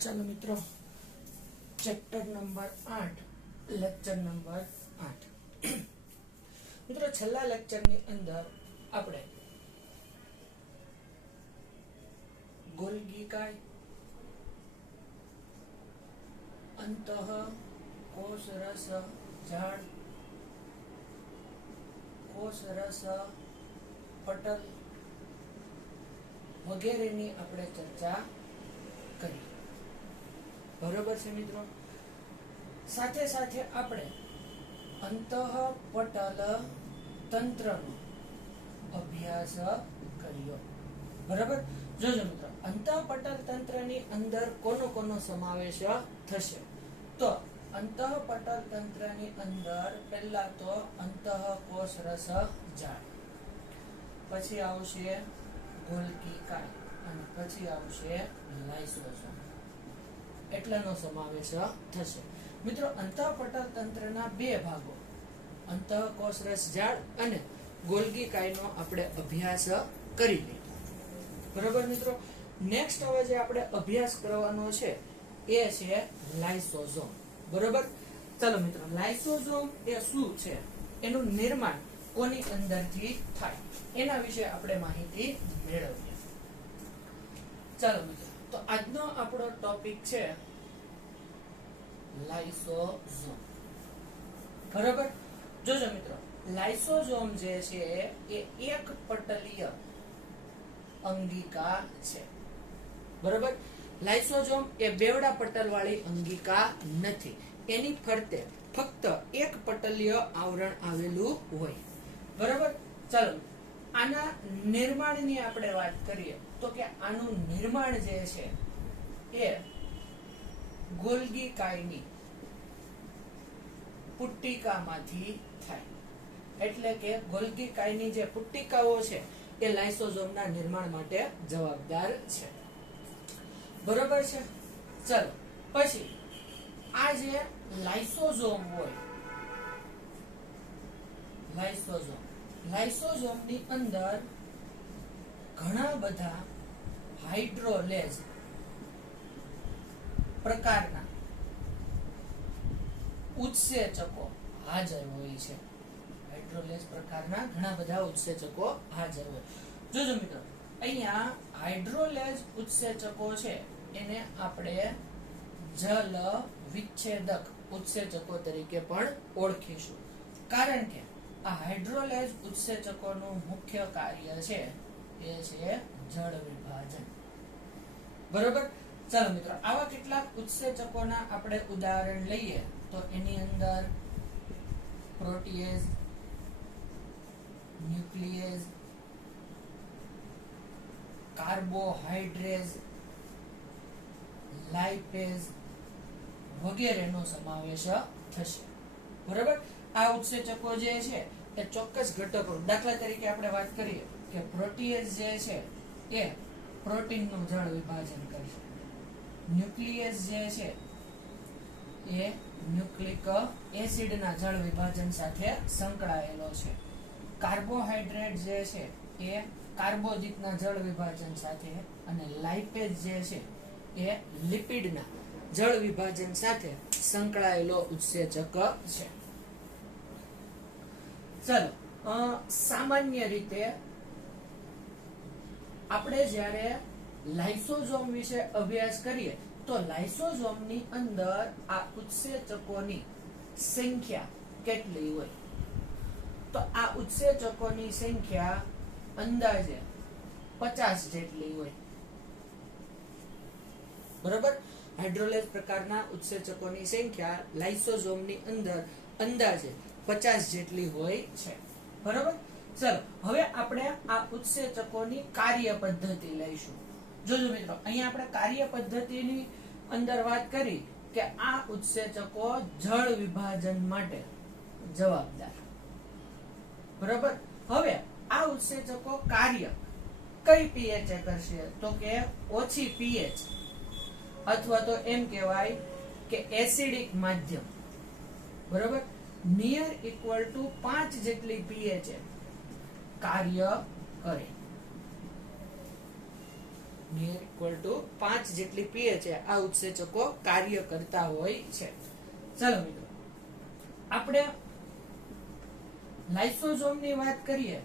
चलो मित्रों, chapter number 8 lecture number 8 मित्रों छेल्ला लेक्चर ની અંદર આપણે ગોલ્ગી કાય, અંતઃ કોષ રસ ઝાડ, કોષ રસ પટલ વગેરેની આપણે ચર્ચા કરી. બરોબર છે મિત્રો. સાથે સાથે આપણે અંતઃપટલ તંત્રનો અભ્યાસ કર્યો. બરાબર. જોજો મિત્રો, અંતઃપટલ તંત્રની અંદર કોનો સમાવેશ થશે? તો અંતઃપટલ તંત્રની અંદર પહેલા તો અંતઃકોષ રસ ઝાડ, પછી આવશે ગોલ્ગી કાય અને પછી આવશે લાઇસોસોમ, એટલાનો સમાવેશ થશે. મિત્રો, અંતઃપટલ તંત્રના બે ભાગો અંતઃકોષ રસ ઝાડ અને ગોલ્ગી કાયનો આપણે અભ્યાસ કરી લીધો. બરાબર મિત્રો. નેક્સ્ટ હવે જે આપણે અભ્યાસ કરવાનો છે એ છે લાઇસોસોમ. બરાબર. ચાલો મિત્રો, લાઇસોસોમ એ શું છે, એનું નિર્માણ કોની અંદરથી થાય એના વિશે આપણે માહિતી મેળવીએ. ચાલો મિત્રો, તો આજનો આપણો ટોપિક છે લાઇસોસોમ. બરાબર. જોજો મિત્રો, લાઇસોસોમ જે છે એ એક પટલીય અંગિકા છે. બરાબર. લાઇસોસોમ એ બેવડા પટલ વાળી અંગિકા નથી. એની ફરતે ફક્ત એક પટલીય આવરણ આવેલું હોય. બરાબર. ચાલો, આના નિર્માણની આપણે વાત કરીએ તો કે આનું નિર્માણ જે છે એ ગોલ્ગી કાયની પુટ્ટિકામાંથી થાય. એટલે કે ગોલ્ગી કાયની જે પુટ્ટિકાઓ છે એ લાઇસોસોમના નિર્માણ માટે જવાબદાર છે. બરોબર છે. ચલો, પછી આ જે લાઇસોસોમ હોય, લાઇસોસોમની અંદર ઘણા બધા હાઇડ્રોલેઝ પ્રકારના ઉત્સેચકો હાજર હોય છે. હાઇડ્રોલેઝ પ્રકારના ઘણા બધા ઉત્સેચકો હાજર હોય. જોજો મિત્રો, અહીંયા હાઇડ્રોલેઝ ઉત્સેચકો છે એને આપણે જલ વિચ્છેદક ઉત્સેચકો તરીકે પણ ઓળખીશું. કારણ કે આ હાઇડ્રોલેઝ ઉત્સેચકોનું મુખ્ય કાર્ય છે એ છે જળ વિભાજન. બરોબર. ચાલો મિત્રો, આવા કેટલાક ઉત્સેચકોના આપણે ઉદાહરણ લઈએ તો એની અંદર પ્રોટીએઝ, ન્યુક્લિયેઝ, કાર્બોહાઈડ્રેઝ, લાઇપેઝ વગેરેનો સમાવેશ થશે. બરોબર. આ ઉત્સેચકો જે છે એ ચોક્કસ ઘટકો, દાખલા તરીકે આપણે વાત કરીએ કે પ્રોટીએઝ જે છે એ પ્રોટીનનું જળ વિભાજન કરશે. ન્યુક્લિયેઝ જે છે એ ન્યુક્લિક એસિડના જળ વિભાજન સાથે સંકળાયેલો છે. કાર્બોહાઈડ્રેટ જે છે એ કાર્બોદિતના જળ વિભાજન સાથે, અને લાઇપેઝ જે છે એ લિપિડના જળ વિભાજન સાથે સંકળાયેલો ઉત્સેચક છે. ચાલો, સામાન્ય રીતે આપણે જ્યારે લાઇસોસોમ વિશે અભ્યાસ કરીએ તો લાઇસોસોમની અંદર આ ઉત્સેચકોની સંખ્યા કેટલી હોય? તો આ ઉત્સેચકોની સંખ્યા અંદાજે 50 જેટલી હોય. બરોબર. હાઇડ્રોલેઝ પ્રકારના ઉત્સેચકોની સંખ્યા લાઇસોસોમની અંદર અંદાજે 50 જેટલી હોય છે. બરોબર. ચલો, હવે આપણે આ ઉત્સેચકોની કાર્ય પદ્ધતિ લઈશું. જોજો મિત્રો, અહીંયા આપણે કાર્ય પદ્ધતિની અંદર વાત કરી કે આ ઉત્સેચકો જળ વિભાજન માટે જવાબદાર. બરોબર. હવે આ ઉત્સેચકો કાર્ય કઈ પીએચ કરશે? તો કે ઓછી પીએચ અથવા તો એમ કહેવાય કે એસિડિક માધ્યમ. બરોબર. નિયર ઇક્વલ ટુ 5 જેટલી પીએચ કાર્ય કરે. નિયર ઇક્વલ ટુ 5 જેટલી pH આ ઉત્સેચકો કાર્ય કરતા હોય છે. ચાલો મિત્રો આપણે લાઇસોઝોમની વાત કરીએ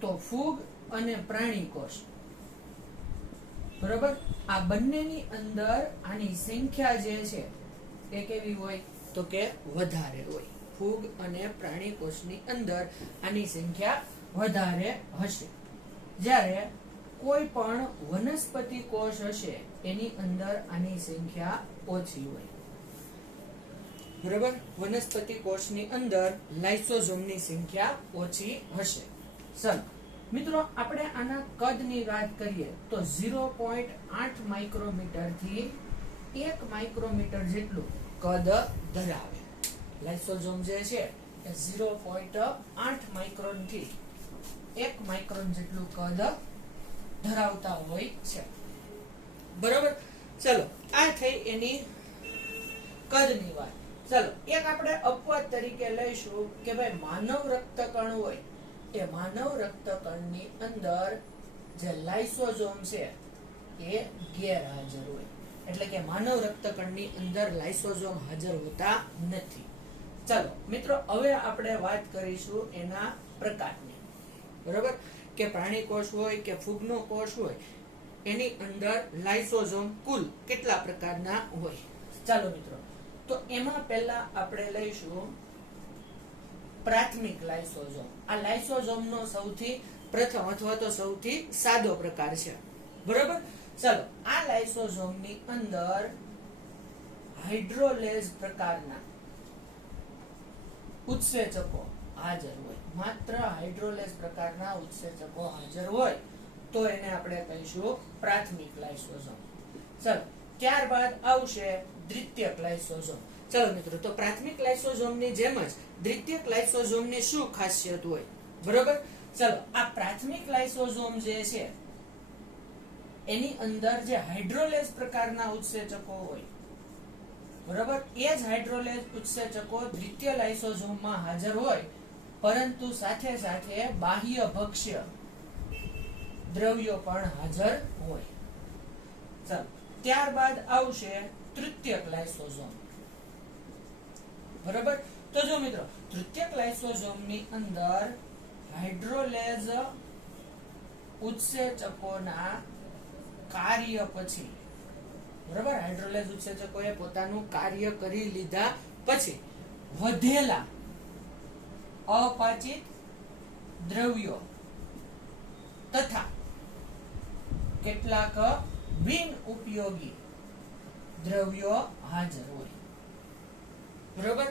તો ફૂગ અને પ્રાણી કોષ, બરોબર, આ બંનેની અંદર આની સંખ્યા જે છે એ કેવી હોય તો કે વધારે હોય. ફૂગ અને પ્રાણી કોષની અંદર આની સંખ્યા વધારે હશે, જ્યારે કોઈ પણ વનસ્પતિ કોષ હશે એની અંદર આની સંખ્યા ઓછી હોય. બરાબર, વનસ્પતિ કોષની અંદર લાઇસોઝોમની સંખ્યા ઓછી હશે. ચાલો મિત્રો આપણે આના કદની વાત કરીએ તો 0.8 માઇક્રોમીટર થી 1 માઇક્રોમીટર જેટલું કદ ધરાવે. લાઇસોઝોમ જે છે એ 0.8 માઇક્રોન થી 1 માઇક્રોન જેટલું કદ ધરાવતા હોય છે. બરોબર, ચલો આ થઈ એની કદની વાત. ચલો એક આપણે અપવાદ તરીકે લઈશું કે ભાઈ માનવ રક્તકણ હોય એ માનવ રક્તકણની અંદર જે લાઇસોઝોમ છે એ ગેરહાજર હોય, એટલે કે માનવ રક્તકણની અંદર લાઇસોઝોમ હાજર હોતા નથી. ચાલો મિત્રો હવે આપણે વાત કરીશું એના પ્રકારની. બરોબર, કે પ્રાણી કોષ હોય કે ફૂગનો કોષ હોય એની અંદર લાઇસોઝોમ કુલ કેટલા પ્રકારના હોય. ચાલો મિત્રો તો એમાં પહેલા આપણે લઈશું પ્રાથમિક લાઇસોઝોમ. આ લાઇસોઝોમનો સૌથી પ્રથમ અથવા તો સૌથી સાદો પ્રકાર છે. બરોબર, ચાલો આ લાઇસોઝોમની અંદર હાઇડ્રોલેઝ પ્રકારના ઉત્સેચકો હાજર હોય. માત્ર હાઇડ્રોલેઝ પ્રકારના ઉત્સેચકો હાજર હોય તો એને આપણે કહીશું પ્રાથમિક લાઇસોઝોમ. ચાલો ત્યારબાદ આવશે દ્વિતીયક લાઇસોઝોમ. ચાલો મિત્રો તો પ્રાથમિક લાઇસોઝોમની જેમ જ દ્વિતીયક લાઇસોઝોમની શું ખાસિયત હોય. બરોબર, ચાલો આ પ્રાથમિક લાઇસોઝોમ જે છે એની અંદર જે હાઇડ્રોલેઝ પ્રકારના ઉત્સેચકો હોય, બરોબર, એ જ હાઇડ્રોલેઝ ઉત્સેચકો દ્વિતીય લાઇસોઝોમમાં હાજર હોય, પરંતુ સાથે સાથે બાહ્ય ભક્ષ્ય દ્રવ્યો પણ હાજર હોય. ચાલો ત્યારબાદ આવશે તૃતીયક લાઇસોઝોમ. બરોબર, તો જો મિત્રો તૃતીયક લાઇસોઝોમની અંદર હાઇડ્રોલેઝ ઉત્સેચકોના કાર્ય પછી, બરોબર, હાઇડ્રોલેઝ ઉત્સેચકોએ પોતાનું કાર્ય કરી લીધા પછી વધેલા અપાચિત દ્રવ્યો તથા કેટલાક બિન ઉપયોગી દ્રવ્યો હાજર હોય. બરોબર,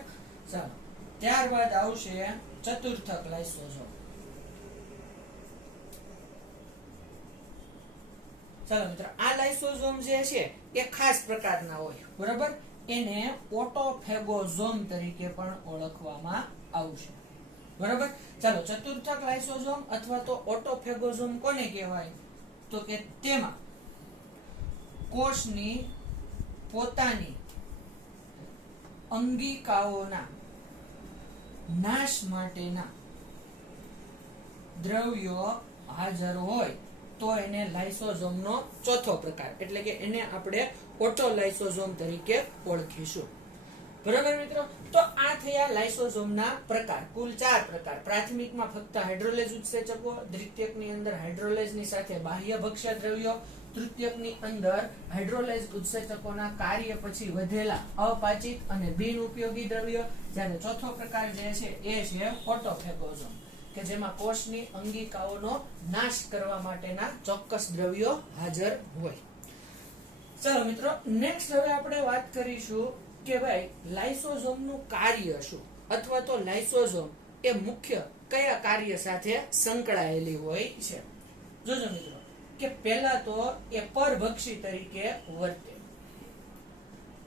ચાલો ત્યારબાદ આવશે ચતુર્થક લાઇસોઝોમ. ચાલો મિત્રો આ લાઇસોઝોમ જે છે એ ખાસ પ્રકારના હોય. બરોબર, એને ઓટોફેગોઝોમ તરીકે પણ ઓળખવામાં આવશે. બરોબર, ચાલો ચતુર્થક લાઇસોઝોમ અથવા તો ઓટોફેગોઝોમ કોને કહેવાય તો કે તેમાં કોષની પોતાની અંગિકાઓના નાશ માટેના દ્રવ્યો હાજર હોય તો એને લાઇસોઝોમનો ચોથો પ્રકાર, એટલે કે એને આપણે ઓટોલાઇસોઝોમ તરીકે ઓળખીશું. બરાબર મિત્રો, તો આ થયા લાઇસોઝોમના પ્રકાર. કુલ 4 પ્રકાર. પ્રાથમિકમાં ફક્ત હાઇડ્રોલેઝ ઉત્સેચકો, દ્વિતીયકની અંદર હાઇડ્રોલેઝની સાથે બાહ્ય ભક્ષ્ય દ્રવ્યો, તૃતીયકની અંદર હાઇડ્રોલેઝ ઉત્સેચકોના કાર્ય પછી વધેલા અપાચિત અને બિન ઉપયોગી દ્રવ્યો, જ્યારે ચોથો પ્રકાર જે છે એ છે ઓટોફેગોઝોમ, કે જેમાં કોષની અંગિકાઓનો નાશ કરવા માટેના ચોક્કસ દ્રવ્યો હાજર હોય. ચાલો મિત્રો, નેક્સ્ટ હવે આપણે વાત કરીશું કે ભાઈ લાઇસોઝોમનું કાર્ય શું, અથવા તો લાઇસોઝોમ એ મુખ્ય કયા કાર્ય સાથે સંકળાયેલી હોય છે. જોજો મિત્રો કે પહેલા તો એ પરભક્ષી તરીકે વર્તે.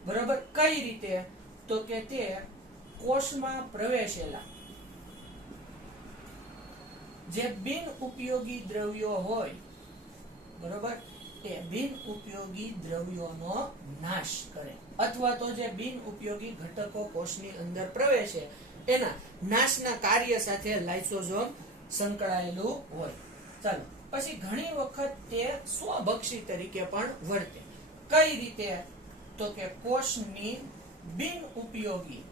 બરોબર, કઈ રીતે તો કે તે કોષમાં પ્રવેશેલા જે બિન ઉપયોગી દ્રવ્યો હોય, બરોબર, એ બિન ઉપયોગી દ્રવ્યોનો નાશ કરે, અથવા તો જે બિન ઉપયોગી ઘટકો કોષની અંદર પ્રવેશે એના નાશના કાર્ય સાથે લાઇસોઝોમ સંકળાયેલું હોય. ચાલો પછી ઘણી વખત તે સ્વભક્ષી તરીકે પણ વર્તે. કઈ રીતે? તો કે કોષની બિન ઉપયોગી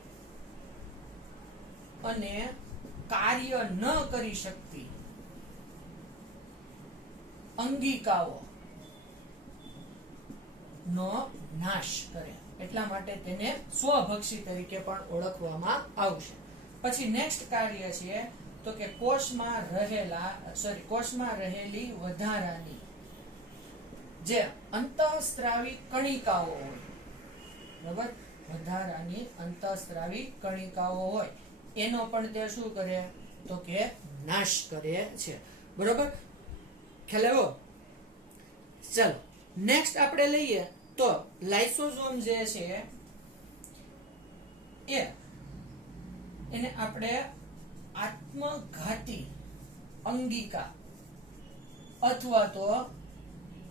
અને કાર્ય ન કરી શકતી અંગિકાઓ નો નાશ કરે, એટલા માટે તેને સ્વભક્ષી તરીકે પણ ઓળખવામાં આવશે. પછી નેક્સ્ટ કાર્ય છે તો કે કોષમાં રહેલી વધારાની જે અંતઃસ્ત્રાવી કણિકાઓ હોય, બરાબર, વધારાની અંતઃસ્ત્રાવી કણિકાઓ હોય એનો પણ તે શું કરે? તો કે નાશ કરે છે. બરોબર, ખ્યાલ આવ્યો? ચલો નેક્સ્ટ આપણે લઈએ તો લાઇસોઝોમ જે છે એને આપણે આત્મઘાતી અંગિકા અથવા તો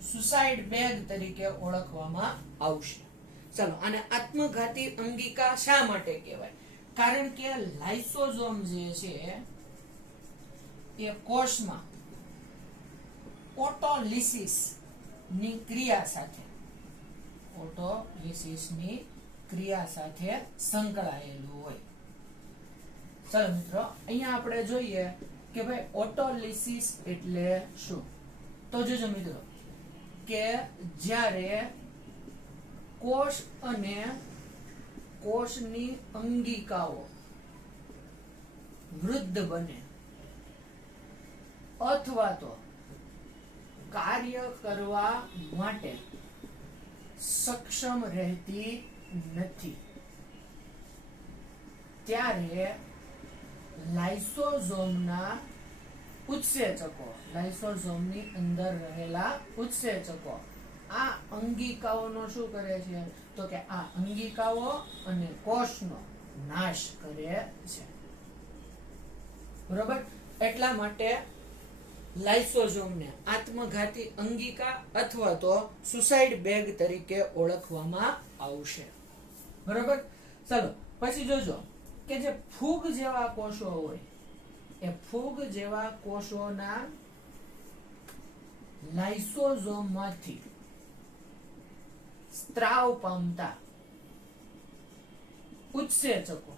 સુસાઇડ બેગ તરીકે ઓળખવામાં આવશે. ચાલો, આને આત્મઘાતી અંગિકા શા માટે કહેવાય? કારણ કે લાઇસોઝોમ જે છે એ કોષમાં ઓટોલિસિસ ની ક્રિયા સાથે સંકળાયેલું હોય. ચાલો મિત્રો, અહીંયા આપણે જોઈએ કે ભાઈ ઓટોલિસિસ એટલે શું? તો જોજો મિત્રો કે જ્યારે કોષ અને કોષની અંગિકાઓ વૃદ્ધ બને અથવા તો કાર્ય કરવા માટે સક્ષમ રહેતી નથી, ત્યારે લાઇસોઝોમના ઉત્સેચકો, લાઇસોઝોમની અંદર રહેલા ઉત્સેચકો આ અંગિકાઓનો શું કરે છે? તો કે આ અંગિકાઓ અને કોષનો નાશ કરે છે. બરોબર, એટલા માટે લાઇસોઝોમને આત્મઘાતી અંગિકા અથવા તો સુસાઇડ બેગ તરીકે ઓળખવામાં આવશે. બરોબર, ચલો પછી જોજો કે જે ફૂગ જેવા કોષો હોય એ ફૂગ જેવા કોષોના લાઇસોઝોમમાંથી સ્ત્રાવ પામતા ઉત્સેચકો,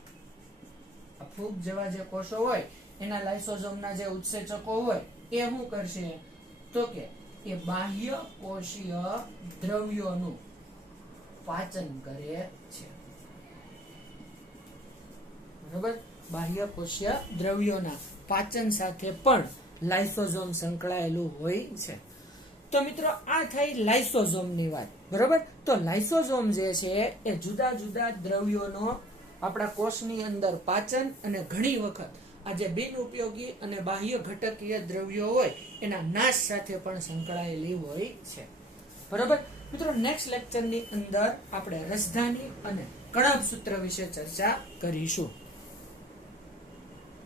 ફૂગ જેવા જે કોષો હોય એના લાઇસોઝોમના જે ઉત્સેચકો હોય એ શું કરશે? તો કે એ બાહ્ય કોષીય દ્રવ્યોનું પાચન કરે છે. બરાબર, બાહ્ય કોષીય દ્રવ્યોના પાચન સાથે પણ લાઇસોઝોમ સંકળાયેલું હોય છે. તો મિત્રો, આ થઈ લાઇસોઝોમની વાત. બરોબર, તો લાઇસોઝોમ જે છે એ જુદા જુદા દ્રવ્યોનો આપણા કોષની અંદર પાચન અને ઘણી વખત આ જે બિન ઉપયોગી અને બાહ્ય ઘટકીય દ્રવ્યો હોય એના નાશ સાથે પણ સંકળાયેલી હોય છે. બરોબર મિત્રો, નેક્સ્ટ લેક્ચરની અંદર આપણે રસધાની અને કણભ સૂત્ર વિશે ચર્ચા કરીશું.